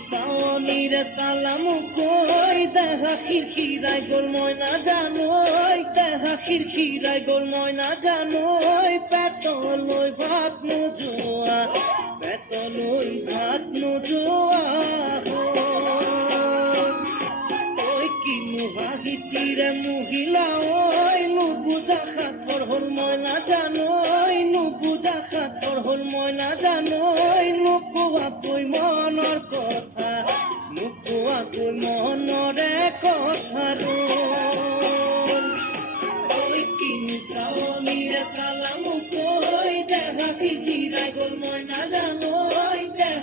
সাওনিরে সালাম কই দেখা খিরখিরাই গোল ময়না জানোই দেখা খিরখিরাই গোল ময়না জানোই পেতলই ভাত নোজোয়া পেতলই ভাত নোজোয়া ওই কি মুহাগিতিরে মহিলা ওই নুবুজা খাতর হল ময়না জানোই নুবুজা খাতর হল ময়না জানোই নুকুয়া কই মনৰ কথা নুকুয়া কই মনৰে কথা ওই কি সাওনিৰে সালাম কই দেখা খিৰখিৰাই গোল ময়না জানোই দেখা